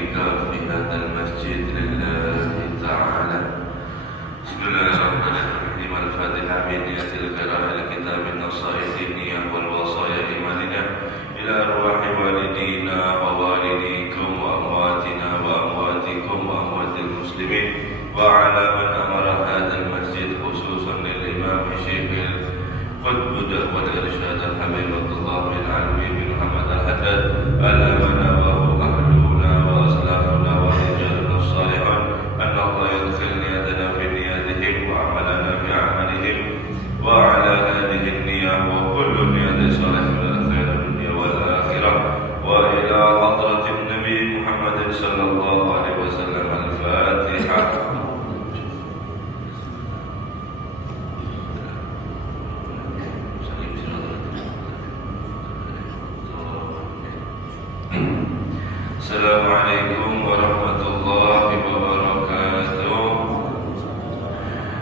الاعتكاف في هذا المسجد لله تعالى. بسم الله الرحمن الرحيم. الفاتحة بنية القراءة لكتاب النصائح الدينية والوصايا إيماننا إلى أرواح والدينا ووالديكم وأمواتنا وأمواتكم وأموات المسلمين وعلى من أمر هذا المسجد خصوصا للإمام الشيخ القطب والإرشاد الحبيب الله بن علوي بن محمد الحداد الأمانة وهو أهلنا وأسلافنا ورجالنا الصالحون أن الله يدخل نيتنا في نياتهم وعملنا في عملهم وعلى هذه النية وكل نية صالح من الخير الدنيا والآخرة وإلى حضرة النبي محمد صلى الله عليه وسلم. الفاتحة. Assalamualaikum warahmatullahi wabarakatuh.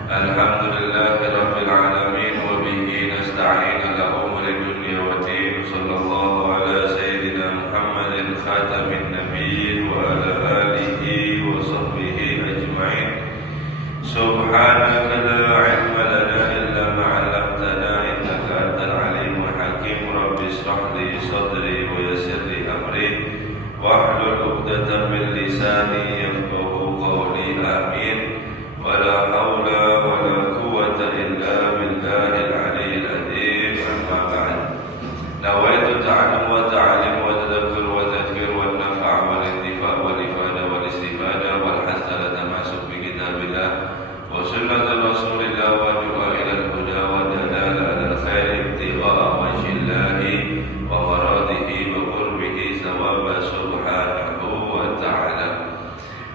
Alhamdulillahirabbil alamin wa bihi nasta'in ala umuri dunya wa din. Sallallahu ala sayyidina Muhammadin khatamin nabiyyin wa ala alihi wa sahbihi ajma'in. Subhanaka la ilma lana illa ma 'allamtana innaka antal alimul hakim. Rabbi ishrah li sadri wa yassir li amri wahlul 'uqdatam min lisani yafqahu qawli. Amin. Wala haula wala quwwata illa billahil aliyyil azim. Amma ba'd. Nawaitu ta'allum wa ta'lim wa tadabkur wa tadhkir wa nafa' wal intifa' wal ifada wal istifada wal hasala tamasuk bi kitabillah wa sunnati rasulillah wa du'a ila al-huda wa dalala ala al-khair ibtigha'a wajhillahi wa maradihi wa qurbihi thawaba subhanahu wa ta'ala.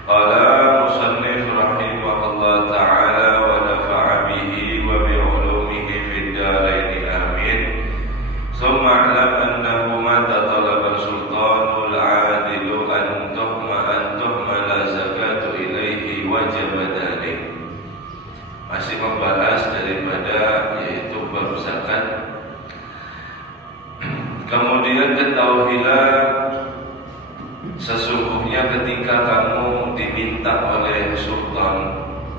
Qala musannif rahimahullah ta'ala wa nafa'a bihi wa bi 'ulumihi fid darain. Amin. Thumma a'lam annahu ma talaba sultanul 'adilu an tuhmala zakatu ilaihi wajib dzalik. Masih membahas daripada yaitu bab zakat. Kemudian ketahuilah sesungguhnya ketika kamu diminta oleh sultan,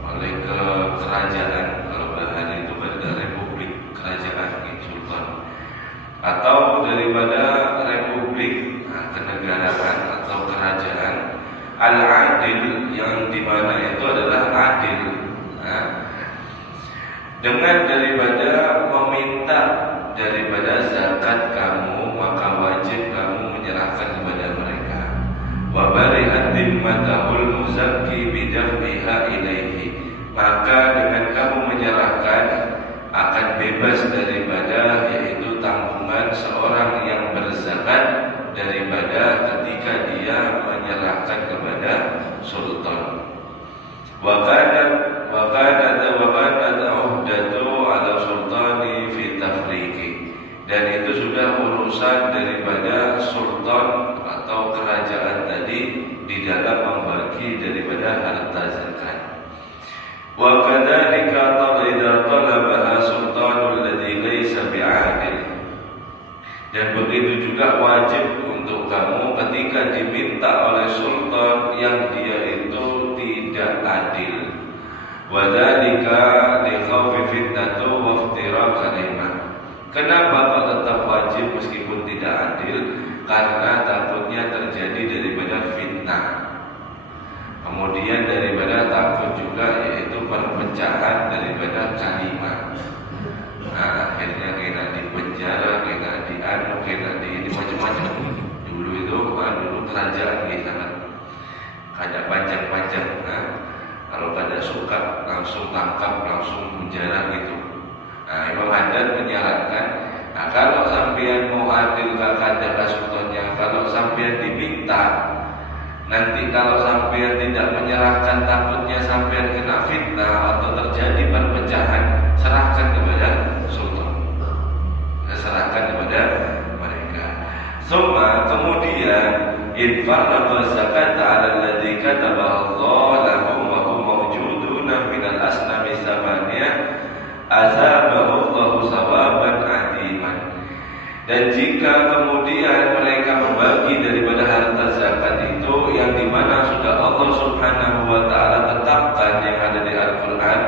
oleh kerajaan, kalau bahasa itu pada republik, kerajaan sultan, atau daripada republik, kenegaraan atau kerajaan, al-adil yang dimana itu adalah adil, dengan daripada meminta daripada zakat kamu, maka wajib kamu menyerahkan kepada mereka. Wa bari'at dhimmatahul muzakki bidaf'iha ilaihi. Maka dengan kamu menyerahkan akan bebas daripada yaitu tanggungan seorang yang berzakat daripada ketika dia menyerahkan kepada sultan. Wa kana uhdatu ala sultani fi tafriqi. Dan itu sudah urusan daripada sultan atau kerajaan tadi di dalam membagi daripada harta zakat. Wa kadzalika idza talabaha sultanul ladzi laysa bi'adil. Dan begitu juga wajib untuk kamu ketika diminta oleh sultan yang dia itu tidak adil. Wa dzalika li khawfi fitnatu wa iftiraq kalimah. Kenapa kok tetap wajib meskipun tidak adil? Karena takutnya terjadi daripada fitnah. Kemudian daripada takut juga yaitu perpecahan daripada kalimat. Akhirnya kena di penjara, kena di ini macam-macam. Dulu itu dulu kerajaan sangat kada panjang-panjang. Kalau kada suka langsung tangkap, langsung penjara gitu. Imam Haddad menyarankan, kalau sampean mau adil kepada sultannya, kalau sampean diminta, nanti kalau sampean tidak menyerahkan takutnya sampean kena fitnah atau terjadi perpecahan, serahkan kepada sultan. Serahkan kepada mereka. Kemudian infarqa zakata 'ala alladhi kataba Allah lahum wa hum mawjuduna min al-asnami thamaniyah azabahu Allahu sawaban adiman. Dan jika kemudian mereka membagi daripada harta zakat itu yang dimana sudah Allah Subhanahu wa Ta'ala tetapkan yang ada di Al-Quran,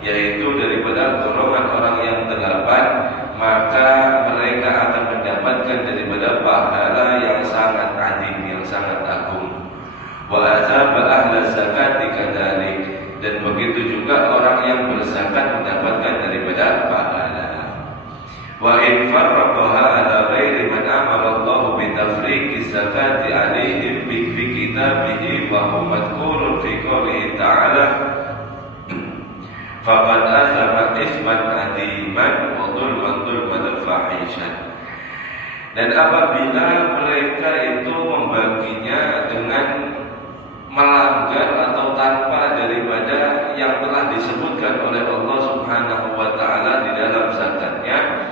yaitu daripada golongan orang yang 8, maka mereka akan mendapatkan daripada pahala yang sangat adim, yang sangat agung. Wa azaba ahla zakati kadzalik, dan begitu juga orang yang berzakat mendapatkan daripada pahala. Wa in farraqaha ala ghairi man amara Allah bi tafriqi zakati alaihim bi kitabihi wa huwa madhkurun fi qoulihi ta'ala faqad azama isman adiman wa dhulman fahishan. Dan apabila mereka itu membaginya dengan melanggar atau tanpa daripada yang telah disebutkan oleh Allah Subhanahu wa Ta'ala di dalam zakatnya,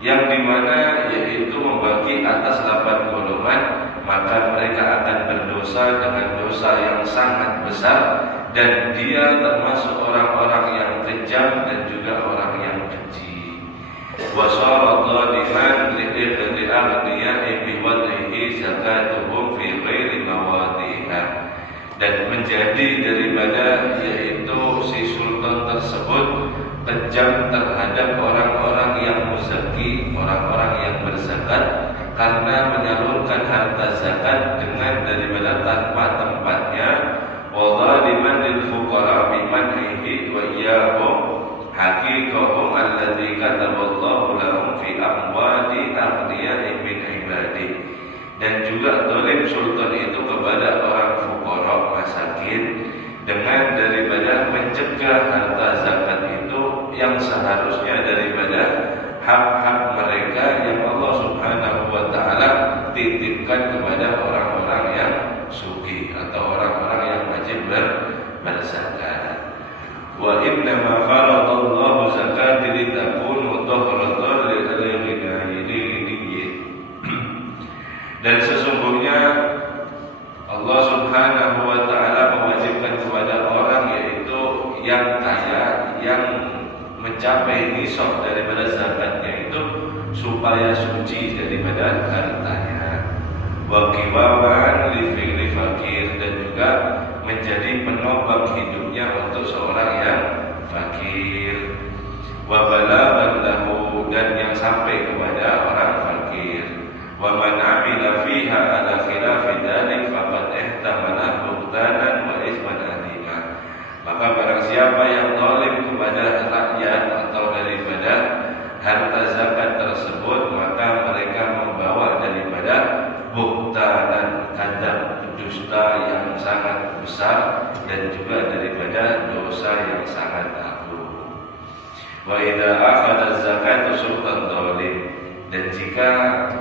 yang dimana yaitu membagi atas 8 golongan, maka mereka akan berdosa dengan dosa yang sangat besar, dan dia termasuk orang-orang yang kejam dan juga orang yang keji. Wa shara dhaliman li'aghniya'i bi wad'ihi zakatuhum fi ghairi mawadiha, dan menjadi daripada yaitu si sultan tersebut kejam terhadap orang-orang yang muzaki, orang-orang yang berzakat, karena menyalurkan harta zakat dengan daripada tanpa tempatnya. Wa zaliman lil fuqara biman'ihi wa iyyahum haqiqahum alladzi kataballahu lahum fi amwali aghniya'i min ibadi. Dan juga zalim sultan itu kepada orang fuqara masakin dengan daripada mencegah harta zakat itu yang seharusnya daripada hak-hak mereka yang Allah Subhanahu wa Ta'ala titipkan kepada orang-orang yang sugih atau orang-orang yang wajib berzakat. Wa inna ma faradallahu zakata litakunu tahratan lil-ghinayyidin. Dan sesungguhnya Allah Subhanahu wa Ta'ala mewajibkan kepada orang yaitu yang kaya, yang mencapai nisab daripada zakatnya itu supaya suci daripada hartanya. Wa qiwaman li fi'li fakir, dan juga menjadi penopang hidupnya untuk seorang yang fakir. Wa balaghan lahu, dan yang sampai kepada orang fakir. Wa man 'amila fiha ala khilafi dzalik faqad ihtamala buhtanan wa isman adima. Maka barang siapa yang zalim kepada rakyat atau daripada harta zakat tersebut, maka mereka membawa daripada buhtanan, kadzab, dusta yang sangat besar, dan juga daripada dosa yang sangat agung. Wa idza akhadha zakata sultan zalim, dan jika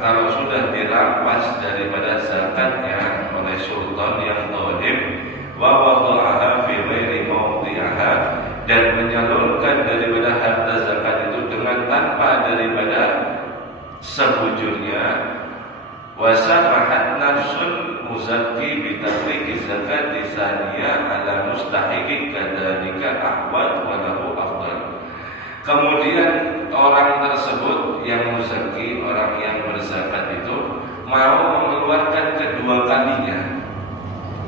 kalau sudah dirampas daripada zakatnya oleh sultan yang zalim, wa wada'aha fi ghairi mawdi'aha, dan menyalurkan daripada harta zakat itu dengan tanpa daripada sebujurnya, wa samahat nafsun muzakki bi tafriqi zakati saniyah ala mustahiqi kadzalika ahwat wa lahu afdal. Kemudian orang tersebut yang muzaki, orang yang berzakat itu mau mengeluarkan kedua kalinya.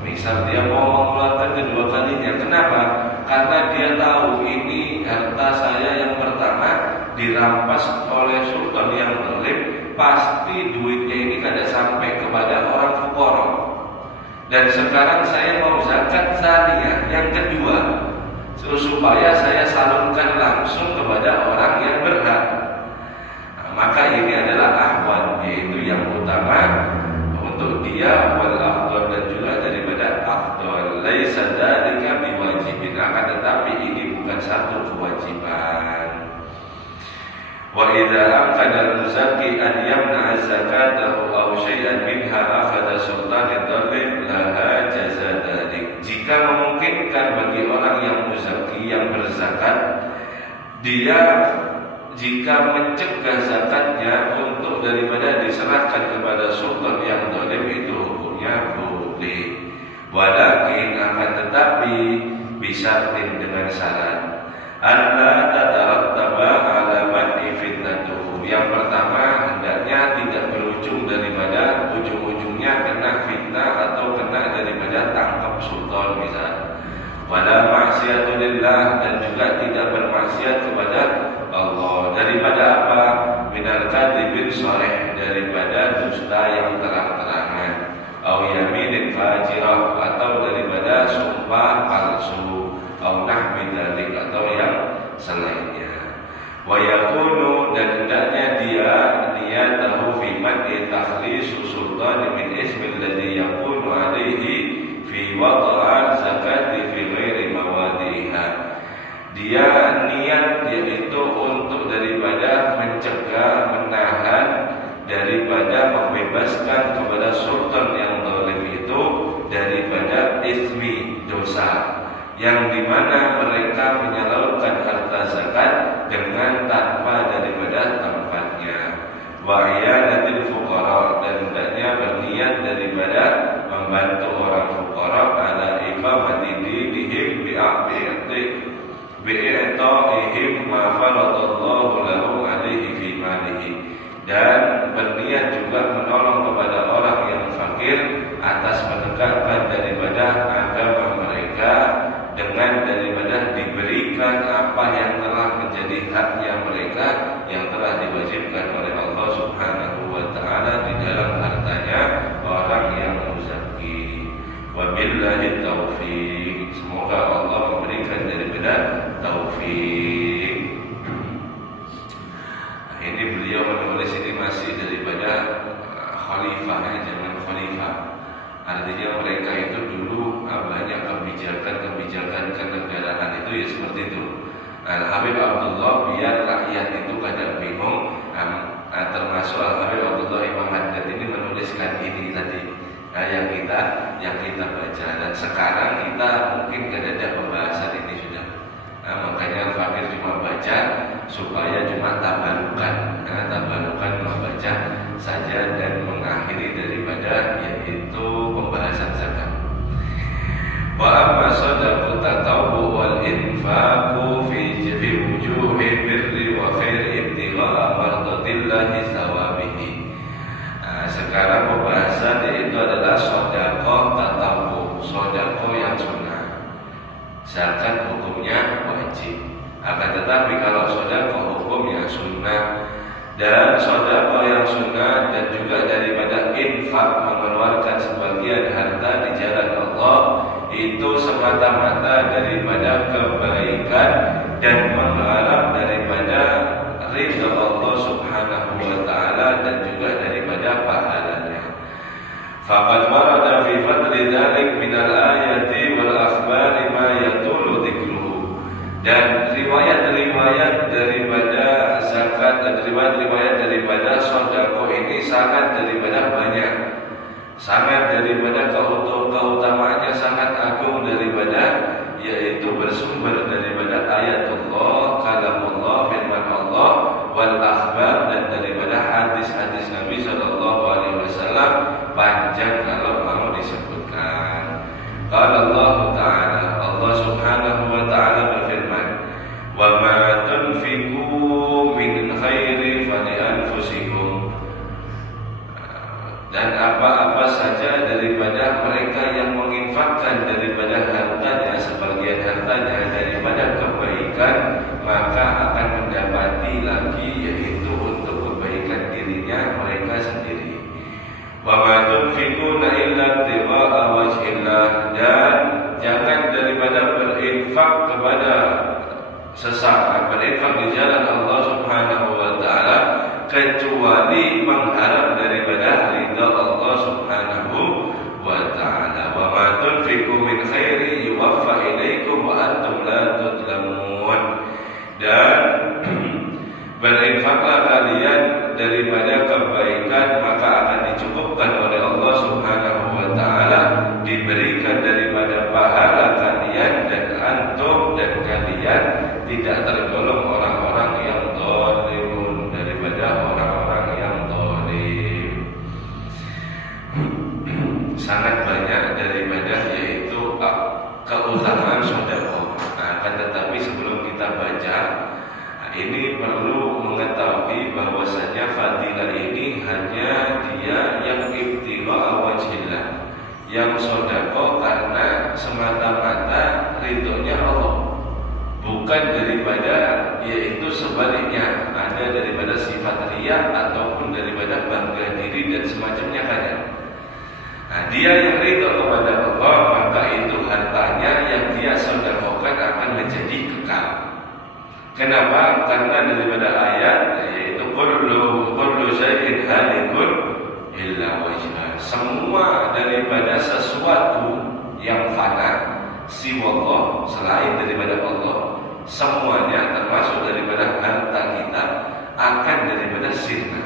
Misal dia mau mengeluarkan kedua kalinya, kenapa? Karena dia tahu ini harta saya yang pertama dirampas oleh sultan yang zalim, pasti duitnya ini kada sampai kepada orang fuqara. Dan sekarang saya mau zakat saniyah yang kedua, supaya saya salurkan langsung kepada orang yang berhak. Maka ini adalah ahwan, yaitu yang utama untuk dia, wal afdal, dan juga daripada afdal. Laisa dzalika biwajibin, akan tetapi ini bukan satu kewajiban. Wa idza aqada al-muzakki an yamna'a zakatahu aw syai'an minha akhadha sultan dhalim laha jaza dzalik. Jika memungkinkan bagi orang yang muzakki, yang berzakat, dia jika mencegah zakatnya untuk daripada diserahkan kepada sultan yang zalim, itu hukumnya boleh. Walakin akan tetapi bisyartin, dengan syarat alla tatarattaba ala mad'i fitnatuhu. Yang pertama, hendaknya tidak berujung daripada ujung-ujung wala ma'siyatu lillah, dan juga tidak bermaksiat kepada Allah. Daripada apa? Minal kadzibin sharih, daripada dusta yang terang-terangan, au yaminin fajirah, atau daripada sumpah palsu, au nahmi dzalik, atau yang selainnya. Wa yakunu, dan hendaknya dia niyatahu fi mad'i takhlisu sultan min ismi alladhi yakunu alaihi fi wad'al zakati fi ghairi mawadi'iha. Dia niat yaitu untuk daripada mencegah, menahan, daripada membebaskan kepada sultan yang zalim itu daripada ismi, dosa, yang dimana mereka menyalurkan harta zakat dengan tanpa daripada tempatnya. Wa iyadatil fuqara, dan hendaknya berniat daripada membantu orang fuqara ala iqamati dinihim bi'a'tihim ma faradallahu lahum alaihi fi malihi, dan berniat juga menolong kepada orang yang fakir atas menegakkan daripada agama mereka dengan daripada diberikan apa yang telah menjadi haknya mereka yang telah diwajibkan oleh Allah Subhanahu wa taala di dalam hartanya orang yang muzaki. Wabillahi taufiq. Semoga Allah memberikan daripada taufik. Nah, ini beliau menulis ini masih daripada khalifah, zaman khalifah. Artinya mereka itu dulu banyak kebijakan kenegaraan itu ya seperti itu. Al-Habib Abdullah biar rakyat itu kadang bingung, termasuk Al-Habib Abdullah Imam Haddad ini menuliskan ini tadi yang kita baca, dan sekarang kita mungkin ada pembahasan ini sudah. Makanya Al-Fakir cuma baca supaya cuma tabarukan membaca saja dan mengakhiri daripada yaitu pembahasan zakat. Wa amma sadaqatu tatawwu wal infaqu fi wujuhi birri wa khair ibtigha'a mardatillahi sawabihi. Sekarang pembahasan yaitu adalah sedekah tatawwu, sedekah yang sunnah. Zakat hukumnya wajib. Akan tetapi kalau sedekah hukumnya sunnah, dan sedekah yang sunnah dan juga daripada infak, mengeluarkan sebagian harta di jalan Allah, itu semata-mata daripada kebaikan dan mengharap daripada ridha Allah Subhanahu wa taala dan juga daripada pahalanya. Faqad warada fi fadli dzalik min al-ayati wal akhbari ma yatulu dzikruhu. Dan riwayat-riwayat daripada zakat dan riwayat-riwayat daripada sedekah ini sangat daripada banyak, sangat daripada keutamaannya sangat agung daripada yaitu bersumber daripada ayatullah, kalamullah, firman Allah, wal akhbar, dan daripada hadis-hadis Nabi sallallahu alaihi wasallam, panjang kalau mau disebutkan. Qala Allah Ta'ala, Allah Subhanahu wa taala berfirman, wa ma tunfiqu min khairi fali anfusikum. Dan apa-apa saja daripada mereka yang menginfakkan daripada hartanya, sebagian hartanya daripada kebaikan, maka akan mendapati lagi yaitu untuk kebaikan dirinya mereka sendiri. Wa ma tunfiquna illa ibtigha'a wajhillah, dan jangan daripada berinfak kepada sesama, berinfak di jalan Allah Subhanahu wa taala kecuali mengharap daripada ridha Allah Subhanahu wa taala. Wa ma tunfiqu min khairi yuwaffa ilaikum wa antum la tudlamun. Dan berinfaklah kalian daripada kebaikan, maka akan dicukupkan oleh Allah Subhanahu wa taala, diberikan daripada pahala kalian, dan antum dan kalian tidak tergolong orang-orang yang zalimun, daripada orang-orang yang zalim. Sangat banyak daripada yaitu keutamaan sedekah. Akan tetapi sebelum kita baca, ini perlu mengetahui bahwasanya fadilah semacamnya kan ya. Nah, dia yang ridho kepada Allah, maka itu hartanya yang dia sedekahkan akan menjadi kekal. Kenapa? Karena daripada ayat yaitu kullu syai'in halikun illa wajhah. Semua daripada sesuatu yang fana siwallah, selain daripada Allah, semuanya termasuk daripada harta kita akan daripada sirna.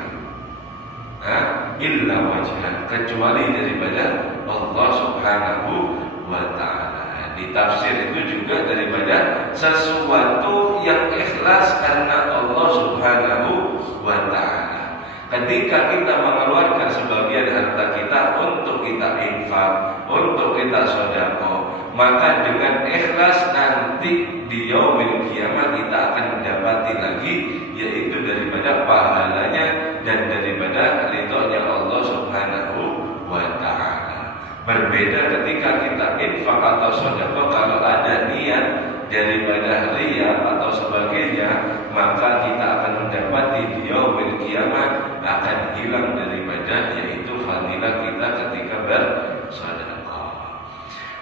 Illa wajhah, kecuali daripada Allah Subhanahu wa ta'ala. Di tafsir itu juga daripada sesuatu yang ikhlas karena Allah Subhanahu wa ta'ala. Ketika kita mengeluarkan sebagian harta kita untuk kita infak, untuk kita sedekah, maka dengan ikhlas nanti di yaumil kiamat kita akan mendapati lagi, yaitu daripada pahalanya dan daripada ridhonya Allah Subhanahu wa ta'ala. Berbeda ketika kita infak atau sedekah, kalau ada niat daripada riya atau sebagainya, maka kita akan mendapati di yaumil kiamat akan hilang daripada yaitu fadilah kita ketika bersedekah.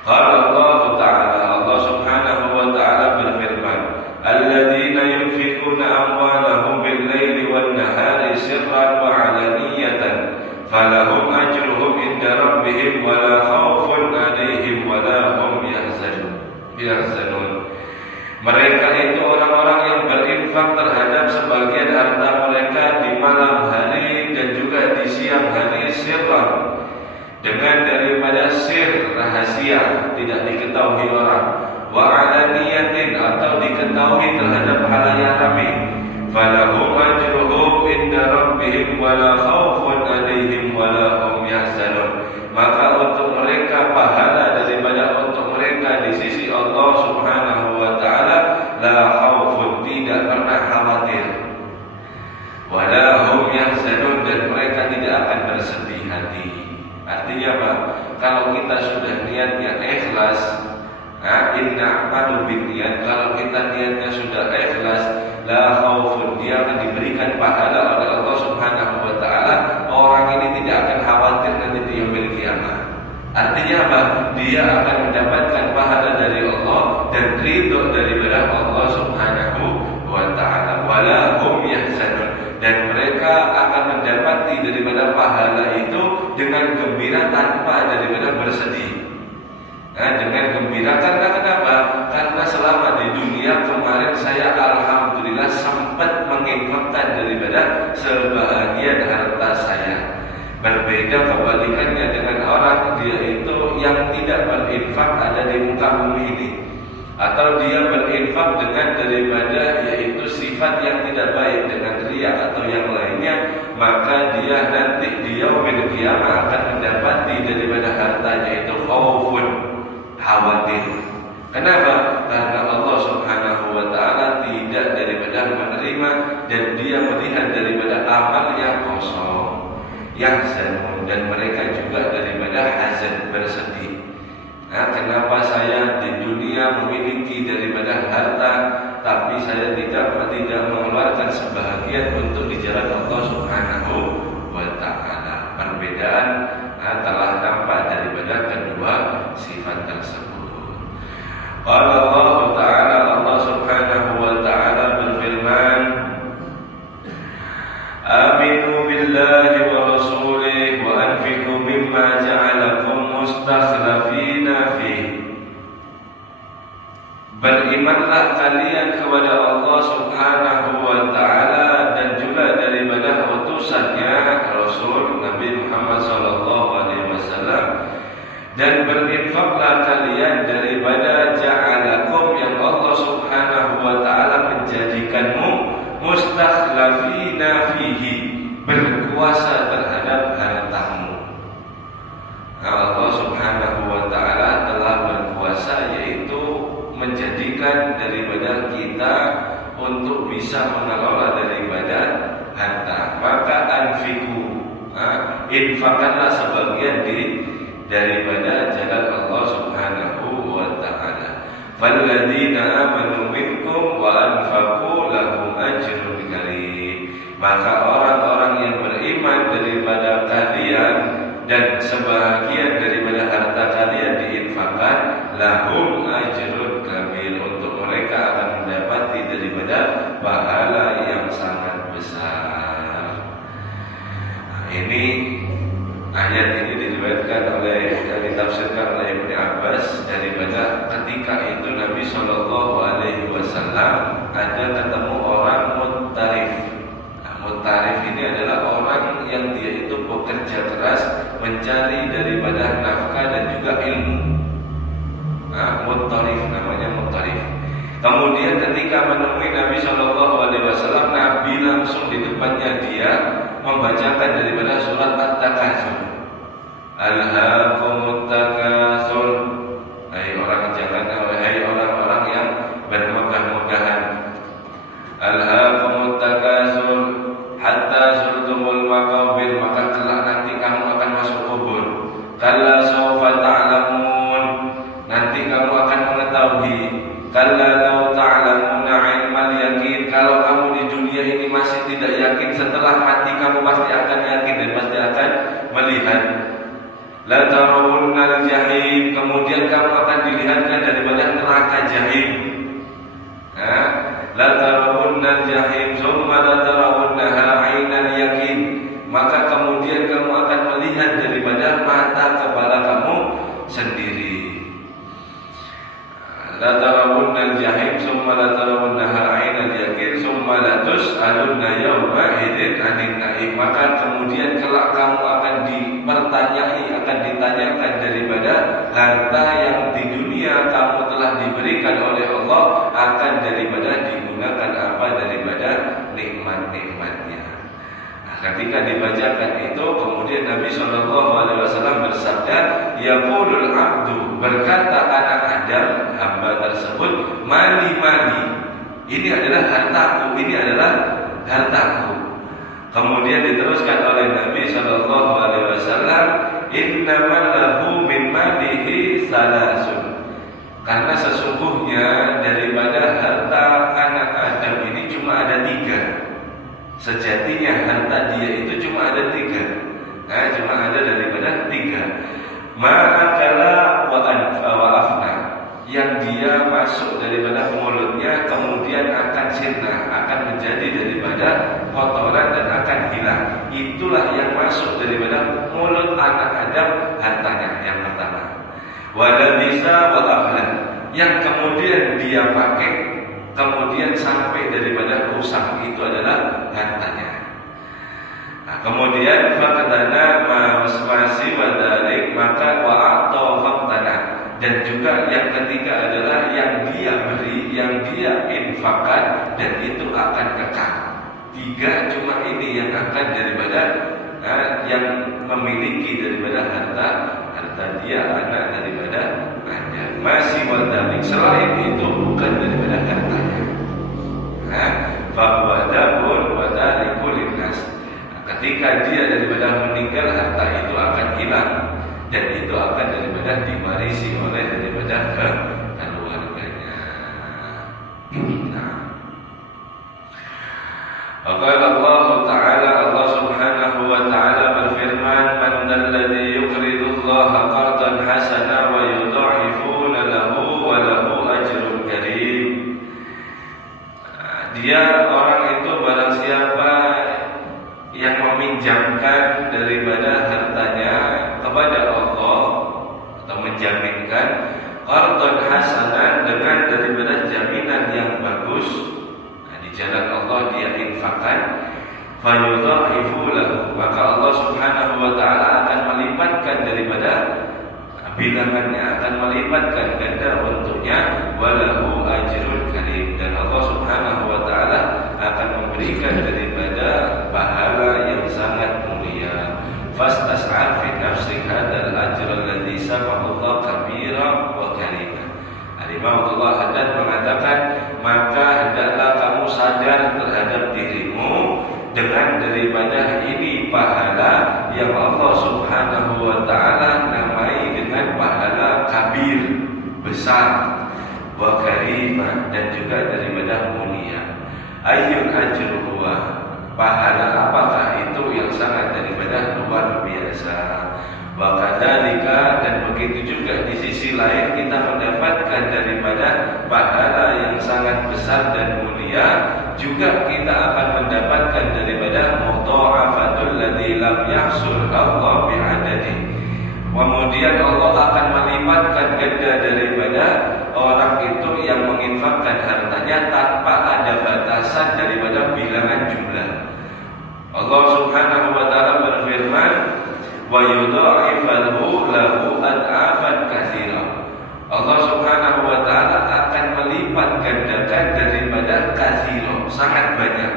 Qala Allah Ta'ala, Allah Subhanahu wa ta'ala berfirman, alladzina yunfikuna amwalahum bil-laili wan-nahari sirran wa 'alaniyatan falahum ajruhum inda rabbihim wa la khaufun 'alaihim wa la hum yahzanun. Mereka itu orang-orang yang berinfak terhadap sebagian harta mereka di malam hari dan juga di siang hari sirran, dengan daripada sir, rahasia, tidak diketahui orang, wa 'alaniyatin, atau diketahui terhadap halayak ramai. Falahum ajruhum inda rabbihim wa la khaufun 'alaihim wa la hum yahzanun. Maka untuk mereka pahala daripada untuk mereka di sisi Allah Subhanahu wa ta'ala, la khaufun, tidak pernah khawatir, wa la hum yahzanun, dan mereka tidak akan bersedih hati. Artinya apa? Kalau kita sudah niatnya ikhlas, inna a'malu binniyat, kalau kita niatnya sudah ikhlas, la khaufun, dia akan diberikan pahala oleh Allah Subhanahu wa ta'ala. Orang ini tidak akan khawatir nanti di yaumil kiamat. Artinya apa? Dia akan mendapatkan pahala dari Allah dan ridho daripada Allah Subhanahu wa ta'ala. Wala hum yahzanun, dan mereka akan mendapati daripada pahala itu dengan gembira tanpa daripada bersedih. Dengan gembira, karena kenapa? Karena selama di dunia kemarin saya alhamdulillah sempat menginfakkan daripada sebahagian harta saya. Berbeda kebalikannya dengan orang dia itu yang tidak berinfak ada di muka bumi ini, atau dia berinfak dengan daripada yaitu sifat yang tidak baik, dengan riya atau yang lainnya, maka dia nanti di yaumil qiyamah akan mendapati daripada hartanya itu khaufun, khawatir. Kenapa? Karena Allah Subhanahu wa ta'ala tidak daripada menerima, dan dia melihat daripada amalnya kosong, yahzanun, dan mereka juga daripada hazan, bersedih. Kenapa saya di dunia memiliki daripada harta, tapi saya tidak mengeluarkan sebahagian untuk di jalan Allah Subhanahu wa ta'ala. Perbedaan telah nampak daripada kedua sifat tersebut. Qala Allah Ta'ala, Allah Subhanahu wa ta'ala berfirman, aminu billahi wa rasulih wa anfiqu mimma ja'alakum mustakhlafina fi. Berimanlah kalian kepada Allah Subhanahu wa ta'ala dan juga daripada utusannya Rasul Nabi Muhammad sallallahu alaihi wasallam, dan berinfaklah kalian daripada ja'alakum, yang Allah Subhanahu wa ta'ala menjadikanmu mustakhlafina fihi, berkuasa terhadap hartamu. Allah Subhanahu wa ta'ala telah berkuasa, yaitu menjadikan daripada kita untuk bisa mengelola daripada harta. Maka anfiku, infakkanlah sebagian daripada jalan Allah Subhanahu wa ta'ala. Falladzina amanu minkum wa anfaqu lahum ajrun karim. Maka orang-orang yang beriman daripada kalian dan sebahagian daripada harta kalian diinfakkan, lahum ajrun kabir, untuk mereka akan mendapati daripada pahala yang sangat besar. Nah, ini ayat ini diriwayatkan oleh dan ditafsirkan oleh Ibnu Abbas daripada ketika itu Nabi Shallallahu Alaihi Wasallam ada ketemu orang mutarif. Mutarif ini adalah orang yang dia itu bekerja keras mencari daripada nafkah dan juga ilmu. Mutarif namanya mutarif. Kemudian ketika menemui Nabi Shallallahu Alaihi Wasallam, Nabi langsung di depannya dia membacakan daripada surat At-Takatsur. Alhaakumut takatsur. Hai orang-orang yang bermegah-megahan. Alhaakumut takatsur hatta zurtumul maqabir, maka kelak nanti kamu akan masuk kubur. Kalla sawfa ta'lamun, nanti kamu akan mengetahui. Kalla law ta'lamuna ilmal yakin, kalau kamu di dunia ini masih tidak yakin, setelah mati kamu pasti akan yakin dan pasti akan melihat. La tarawunnal jahim, kemudian kamu akan dilihatkan daripada neraka jahim. La tarawunnal jahim summa la tarawunnaha 'ainal yakin, maka kemudian kamu akan melihat daripada mata kepala kamu sendiri. La tarawunnal jahim summa la tarawunnaha 'ainal yakin summa la tus'alunna yawma idzin 'anil na'im, maka kemudian kelak kamu akan ditanyakan daripada harta yang di dunia kamu telah diberikan oleh Allah, akan daripada digunakan apa daripada nikmat-nikmatnya. Ketika dibacakan itu, kemudian Nabi SAW bersabda, yaqulul abdu, berkata anak Adam, hamba tersebut, mali, ini adalah hartaku, ini adalah hartaku. Kemudian diteruskan oleh Nabi SAW, innamal lahu min malihi salasun, karena sesungguhnya daripada harta anak Adam ini cuma ada 3. Sejatinya harta dia itu cuma ada 3. Cuma ada daripada 3. Ma'akala wa afna, yang dia masuk daripada mulutnya kemudian akan sirna, akan menjadi daripada kotoran dan akan hilang. Itulah yang masuk daripada mulut anak Adam, hartanya yang pertama. Wala bisa wa afna, yang kemudian dia pakai kemudian sampai daripada rusak, itu adalah hartanya. Kemudian fakadana masih wadalik, maka wa'ato faktana, dan juga yang ketiga adalah yang dia beri, yang dia infakkan, dan itu akan kekal. 3 cuma ini yang akan daripada yang memiliki daripada harta dia anak daripada Anda. Masih wadalik, selain itu bukan daripada hartanya. Fawadabun wadarikul linnas, ketika dia daripada meninggal, harta itu akan hilang dan itu akan daripada diwarisi oleh daripada keluarganya. Allah Ta'ala, Allah Subhanahu wa Ta'ala berfirman, man dalladhi yuqridullaha qardan hasana wa yudha'ifuna lahu wa lahu ajrun karim. Dia orang itu barang siapa yang meminjamkan daripada hartanya kepada Allah atau menjaminkan qardan hasanan, dengan daripada jaminan yang bagus, di jalan Allah dia infakkan, fayudha'ifu lahu, maka Allah Subhanahu wa Ta'ala akan melipatkan daripada bilangannya, akan melipatkan ganda untuknya, walahu ajrun karim, dan Allah Subhanahu wa Ta'ala akan memberikan daripada pahala yang sangat mulia. Fastas'al fi nafsi hadzal ajr alladhi sabahu Allah kabira wa karima. Imam Allah Haddad mengatakan, maka hendaklah kamu sadar terhadap dirimu dengan daripada ini pahala yang Allah Subhanahu wa Ta'ala namai dengan pahala kabir, besar, wa karimah, dan juga daripada mulia. Ayyul ajru huwa, pahala apakah itu yang sangat daripada luar biasa. Wa kadzalika, dan begitu juga di sisi lain kita mendapatkan daripada pahala yang sangat besar dan mulia, juga kita akan mendapatkan daripada mudha'afatul ladzi lam yahsul Allah bi'adadi. Kemudian Allah akan melipatkan ganda daripada orang itu yang menginfakkan hartanya tanpa ada batasan daripada bilangan jumlah. Allah Subhanahu wa taala berfirman, wa yudha'ifahu lahu ad'afan katsira. Allah Subhanahu wa taala akan melipat gandakan daripada katsira, sangat banyak.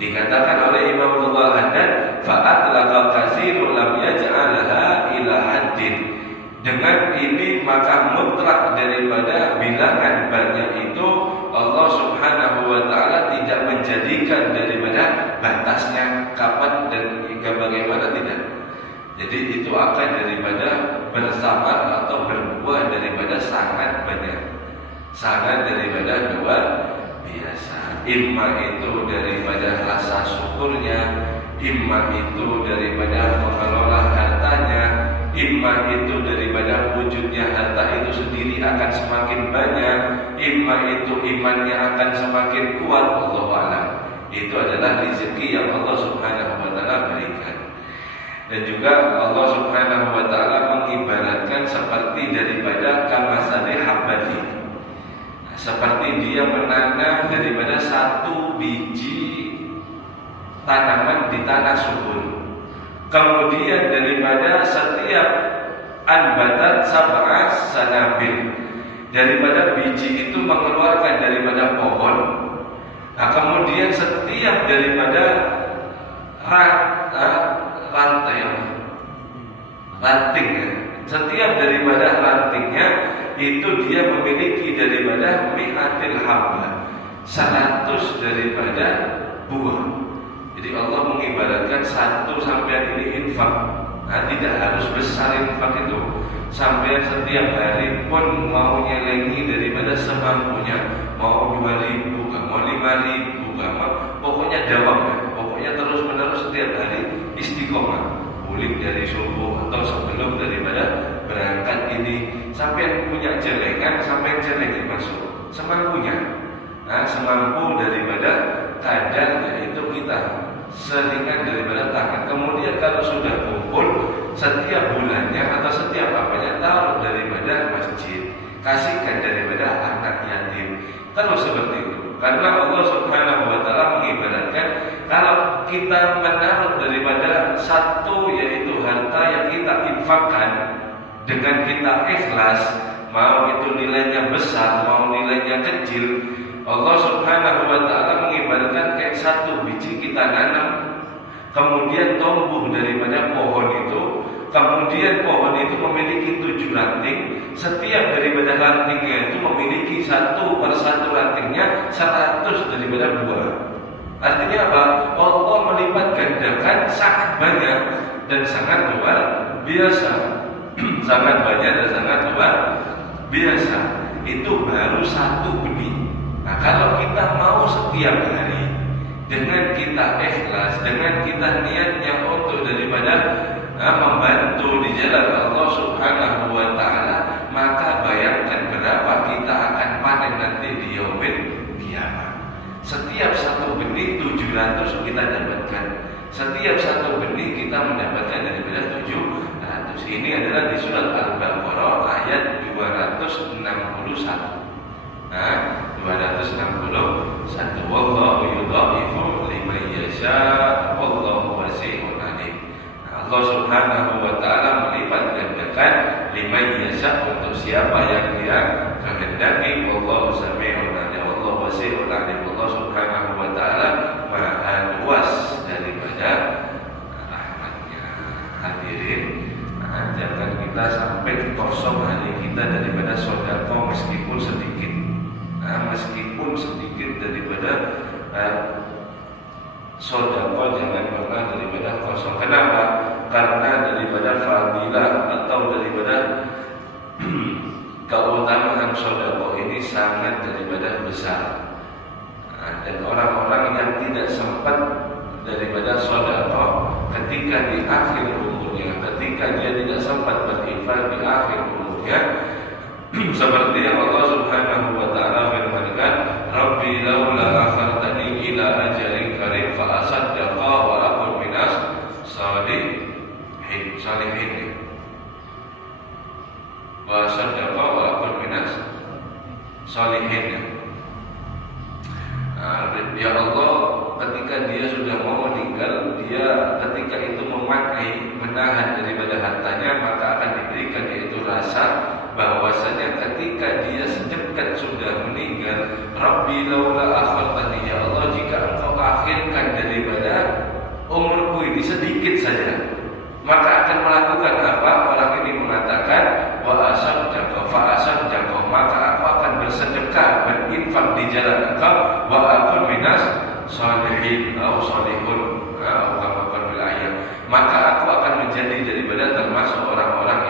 Dikatakan oleh Imam Al-Haddad, fa'atlaqa katsirun lam yaj'alha ila haddin. Dengan ini maka mutlak daripada bilangan banyak itu Allah Subhanahu wa taala tidak menjadikan daripada batasnya kapan dan hingga bagaimana, tidak. Jadi itu akan daripada bersabar atau berbuah daripada sangat banyak, sangat daripada luar biasa. Imma itu daripada rasa syukurnya, imma itu daripada mengelola hartanya, imma itu daripada wujudnya harta itu sendiri akan semakin banyak, imma itu imannya akan semakin kuat. Wallahu a'lam. Itu adalah rezeki yang Allah Subhanahu wa taala berikan. Dan juga Allah Subhanahu wa taala mengibaratkan seperti daripada kamasali habbati, seperti dia menanam daripada satu biji tanaman di tanah subur. Kemudian daripada setiap anbatat sab'a sanabil, daripada biji itu mengeluarkan daripada pohon. Nah, kemudian setiap daripada rantingnya, setiap daripada rantingnya itu dia memiliki daripada mi'atil habba, 100 daripada buah. Jadi Allah mengibaratkan satu sampai ini infak. Nah, tidak harus besar infak itu. Sampai setiap hari pun mau nyelengi daripada semampunya, mau 2.000, mau 5.000, pokoknya dawam ya. Pokoknya terus menerus setiap hari istiqomah, mulai dari subuh atau sebelum daripada berangkat ini, sampai punya celengan, sampai celengan masuk semampunya. Nah, semampu daripada kadarnya itu kita seringan daripada tangan. Kemudian kalau sudah kumpul setiap bulannya atau setiap apanya, taruh daripada masjid, kasihkan daripada anak yatim. Terus seperti itu. Karena Allah Subhanahu wa taala mengibaratkan kalau kita menaruh daripada satu, yaitu harta yang kita infakkan, dengan kita ikhlas, mau itu nilainya besar, mau nilainya kecil, Allah Subhanahu wa taala mengibaratkan kayak satu biji kita nanam, kemudian tumbuh daripada pohon itu. Kemudian pohon itu memiliki 7 ranting. Setiap daripada rantingnya itu memiliki satu persatu rantingnya 100 daripada buah. Artinya apa? Allah melipat gandakan sangat banyak dan sangat luar biasa. Sangat banyak dan sangat luar biasa. Itu baru satu benih. Nah, kalau kita mau setiap hari dengan kita ikhlas, dengan kita niatnya untuk daripada membantu di jalan Allah Subhanahu wa taala, maka bayangkan berapa kita akan panen nanti di yaumil kiamat. Setiap satu benih 700 kita dapatkan. Setiap satu benih kita mendapatkan daripada 700. Ini adalah di surat Al-Baqarah ayat 261. Nah, 261. Wallahu yudha'ifu liman yasha, wallahu wasi'un alim. Allah Subhanahu wa taala melipat gandakan liman yasha, untuk siapa yang dia kehendaki. Wallahu sami'un alim, wallahu wasi'un alim. Allah Subhanahu wa taala maha luas daripada rahmatnya. Hadirin, jangan kita sampai kosong hari kita daripada sedekah meskipun sedikit. Meskipun sedikit daripada sedekah, jangan pernah daripada kosong. Kenapa? Karena daripada fadilah atau daripada keutamaan sedekah ini sangat daripada besar. Dan orang-orang yang tidak sempat daripada sedekah ketika di akhir umurnya, ketika dia tidak sempat berinfak di akhir umurnya, seperti yang Allah Subhanahu wa taala firmankan, Rabbi laula akhartani ila ajalin qarib fa asaddaqa wa akun minas salihin wa asaddaqa wa akun minas salihin. Ya Allah, ketika dia sudah mau meninggal, dia ketika itu memakai menahan daripada hartanya, maka akan diberikan yaitu rasa bahwasanya ketika dia sedekat sudah meninggal, Rabbi laula akhartani, ya Allah jika engkau akhirkan daripada umurku ini sedikit saja, maka akan melakukan apa? Orang ini mengatakan wa asaddaqa fa asaddaqa, maka aku akan bersedekah, berinfak di jalan engkau, wa akun minas salihin atau salihun atau wilayah, maka aku akan menjadi daripada termasuk orang-orang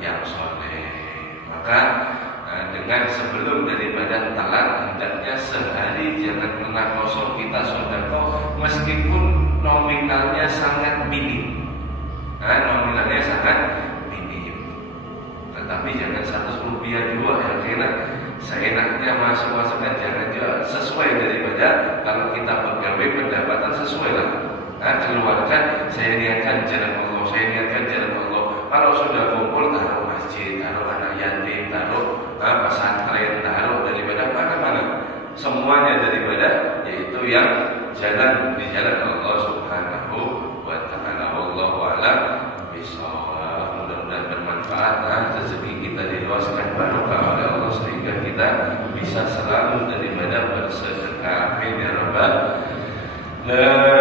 yang saleh. Maka dengan sebelum daripada telat, hendaknya sehari jangan pernah kosong kita sedekah meskipun nominalnya sangat minim. Nominalnya sangat minim, tetapi jangan 100 rupiah dua ya, karena seenaknya masuk-masukkan, jangan juga sesuai daripada kalau kita pegawai pendapatan sesuai lah. Keluarkan, saya niatkan jalan Allah, saya niatkan jalan Allah. Kalau sudah kumpul, taruh masjid, taruh anak yatim, taruh pesantren, taruh daripada mana-mana, semuanya daripada yaitu yang jalan di jalan Allah Subhanahu wa ta'ala. Wallahu a'lam bishawab. Mudah-mudahan bermanfaat. Rezeki kita diluaskan barokah oleh Allah sehingga kita bisa selalu daripada bersedekah. Amin ya rabbal alamin.